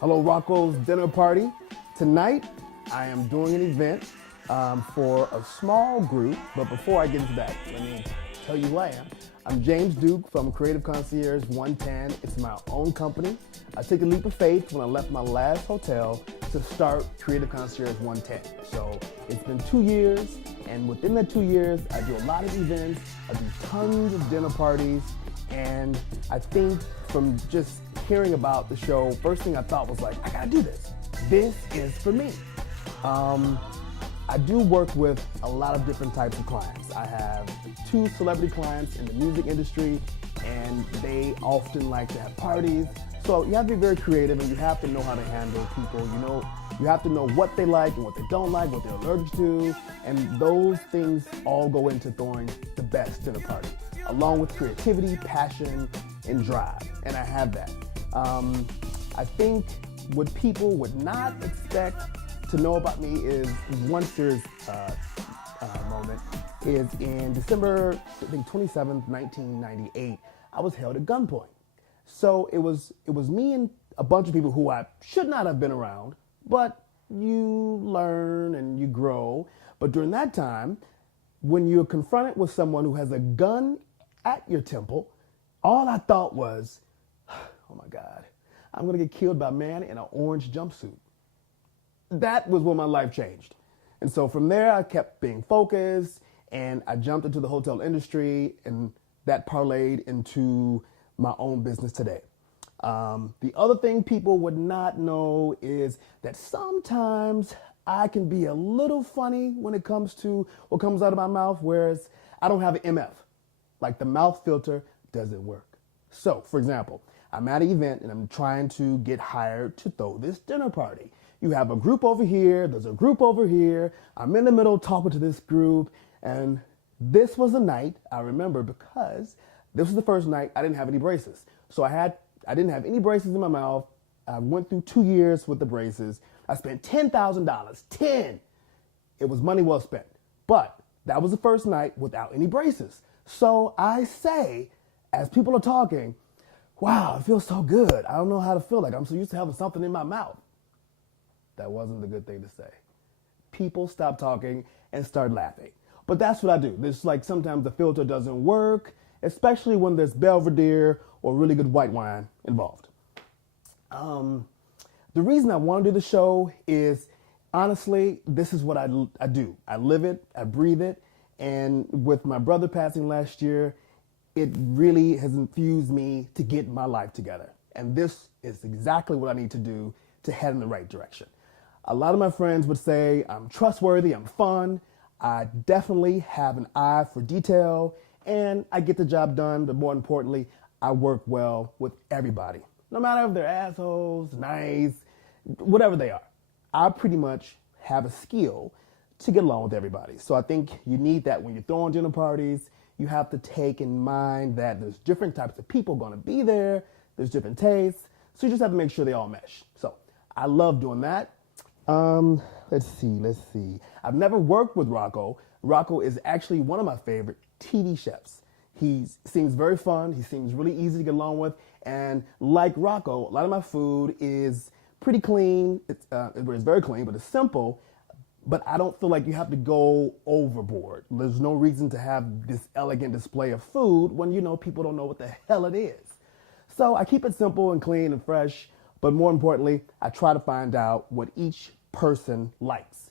Hello, Rocco's Dinner Party. Tonight, I am doing an event for a small group, but before I get into that, let me tell you who I am. I'm James Duke from Creative Concierge 110. It's my own company. I took a leap of faith when I left my last hotel to start Creative Concierge 110. So it's been 2 years, and within that 2 years, I do a lot of events, I do tons of dinner parties, and I think from just hearing about the show, first thing I thought was like, I gotta do this. This is for me. I do work with a lot of different types of clients. I have 2 celebrity clients in the music industry, and they often like to have parties. So you have to be very creative, and you have to know how to handle people. You have to know what they like and what they don't like, what they're allergic to, and those things all go into throwing the best dinner party, along with creativity, passion, and drive. And I have that. I think what people would not expect to know about me is one serious moment is in December, I think 27th, 1998, I was held at gunpoint. So it was me and a bunch of people who I should not have been around, but you learn and you grow. But during that time, when you're confronted with someone who has a gun at your temple, all I thought was, oh my God, I'm gonna get killed by a man in an orange jumpsuit. That was when my life changed. And so from there, I kept being focused, and I jumped into the hotel industry, and that parlayed into my own business today. The other thing people would not know is that sometimes I can be a little funny when it comes to what comes out of my mouth, whereas I don't have an MF. Like the mouth filter doesn't work. So, for example, I'm at an event and I'm trying to get hired to throw this dinner party. You have a group over here, there's a group over here. I'm in the middle talking to this group, and this was a night I remember because this was the first night I didn't have any braces. So I didn't have any braces in my mouth. I went through 2 years with the braces. I spent $10,000, 10. It was money well spent. But that was the first night without any braces. So I say, as people are talking, wow, it feels so good. I don't know how to feel like I'm so used to having something in my mouth. That wasn't the good thing to say. People stop talking and start laughing. But that's what I do. It's like sometimes the filter doesn't work, especially when there's Belvedere or really good white wine involved. The reason I want to do the show is, honestly, this is what I do. I live it, I breathe it, and with my brother passing last year, it really has infused me to get my life together. And this is exactly what I need to do to head in the right direction. A lot of my friends would say I'm trustworthy, I'm fun, I definitely have an eye for detail, and I get the job done, but more importantly, I work well with everybody. No matter if they're assholes, nice, whatever they are. I pretty much have a skill to get along with everybody. So I think you need that when you're throwing dinner parties. You have to take in mind that there's different types of people going to be there. There's different tastes. So you just have to make sure they all mesh. So I love doing that. Let's see. I've never worked with Rocco. Rocco is actually one of my favorite TV chefs. He seems very fun. He seems really easy to get along with. And like Rocco, a lot of my food is pretty clean. It's very clean, but it's simple. But I don't feel like you have to go overboard. There's no reason to have this elegant display of food when people don't know what the hell it is. So I keep it simple and clean and fresh, but more importantly, I try to find out what each person likes.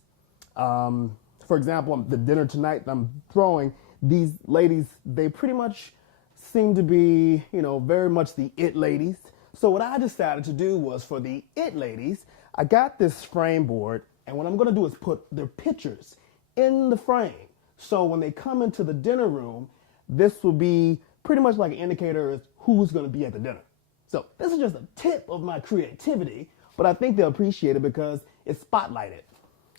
For example, the dinner tonight that I'm throwing, these ladies, they pretty much seem to be, very much the it ladies. So what I decided to do was for the it ladies, I got this frame board. And what I'm gonna do is put their pictures in the frame. So when they come into the dinner room, this will be pretty much like an indicator of who's gonna be at the dinner. So this is just a tip of my creativity, but I think they'll appreciate it because it's spotlighted.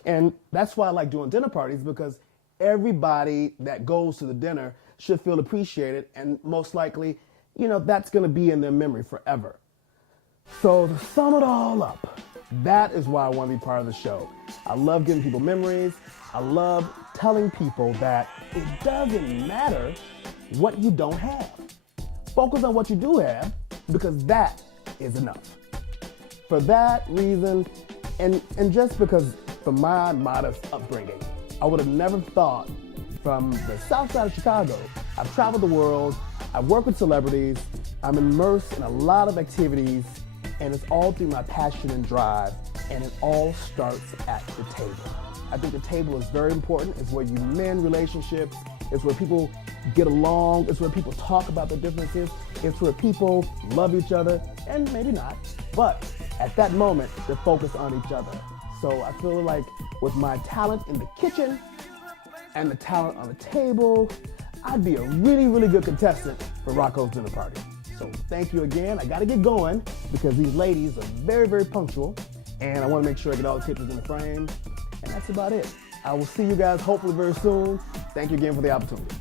And that's why I like doing dinner parties, because everybody that goes to the dinner should feel appreciated, and most likely, that's gonna be in their memory forever. So to sum it all up, that is why I want to be part of the show. I love giving people memories. I love telling people that it doesn't matter what you don't have. Focus on what you do have, because that is enough. for that reason, and just because from my modest upbringing, I would have never thought from the south side of Chicago. I've traveled the world, I've worked with celebrities, I'm immersed in a lot of activities, and it's all through my passion and drive, and it all starts at the table. I think the table is very important. It's where you mend relationships. It's where people get along. It's where people talk about their differences. It's where people love each other, and maybe not, but at that moment, they're focused on each other. So I feel like with my talent in the kitchen and the talent on the table, I'd be a really, really good contestant for Rocco's Dinner Party. So thank you again. I gotta get going because these ladies are very, very punctual, and I wanna make sure I get all the pictures in the frame, and that's about it. I will see you guys hopefully very soon. Thank you again for the opportunity.